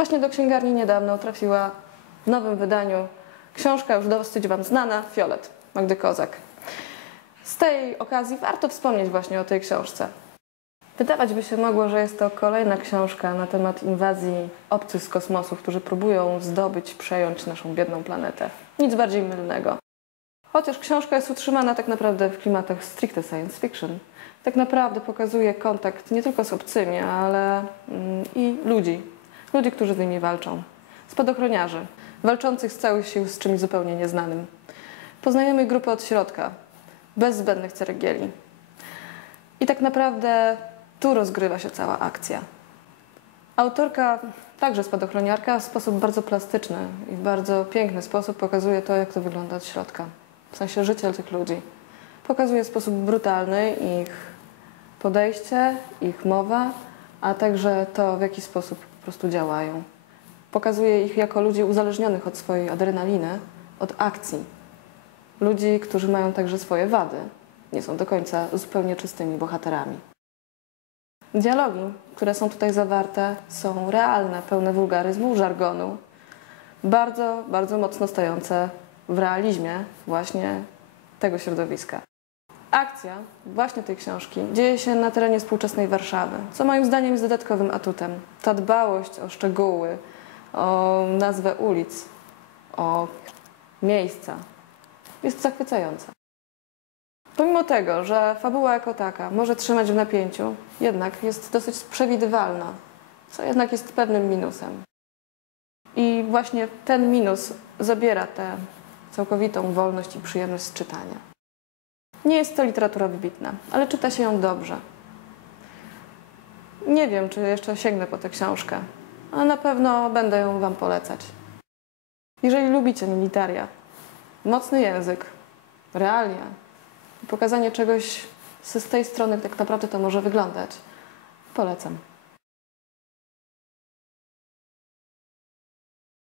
Właśnie do księgarni niedawno trafiła w nowym wydaniu książka już dosyć Wam znana, Fiolet, Magdy Kozak. Z tej okazji warto wspomnieć właśnie o tej książce. Wydawać by się mogło, że jest to kolejna książka na temat inwazji obcych z kosmosu, którzy próbują zdobyć, przejąć naszą biedną planetę. Nic bardziej mylnego. Chociaż książka jest utrzymana tak naprawdę w klimatach stricte science fiction, tak naprawdę pokazuje kontakt nie tylko z obcymi, ale mm, i ludzi. Ludzi, którzy z nimi walczą. Spadochroniarzy, walczących z całych sił z czymś zupełnie nieznanym. Poznajemy grupę od środka, bez zbędnych ceregieli. I tak naprawdę tu rozgrywa się cała akcja. Autorka, także spadochroniarka, w sposób bardzo plastyczny i w bardzo piękny sposób pokazuje to, jak to wygląda od środka. W sensie życia tych ludzi. Pokazuje w sposób brutalny ich podejście, ich mowa, a także to, w jaki sposób po prostu działają. Pokazuje ich jako ludzi uzależnionych od swojej adrenaliny, od akcji. Ludzi, którzy mają także swoje wady. Nie są do końca zupełnie czystymi bohaterami. Dialogi, które są tutaj zawarte, są realne, pełne wulgaryzmu, żargonu, bardzo, bardzo mocno stojące w realizmie właśnie tego środowiska. Akcja właśnie tej książki dzieje się na terenie współczesnej Warszawy, co moim zdaniem jest dodatkowym atutem. Ta dbałość o szczegóły, o nazwę ulic, o miejsca jest zachwycająca. Pomimo tego, że fabuła jako taka może trzymać w napięciu, jednak jest dosyć przewidywalna, co jednak jest pewnym minusem. I właśnie ten minus zabiera tę całkowitą wolność i przyjemność z czytania. Nie jest to literatura wybitna, ale czyta się ją dobrze. Nie wiem, czy jeszcze sięgnę po tę książkę, ale na pewno będę ją Wam polecać. Jeżeli lubicie militaria, mocny język, realia, pokazanie czegoś z tej strony, jak naprawdę to może wyglądać, polecam.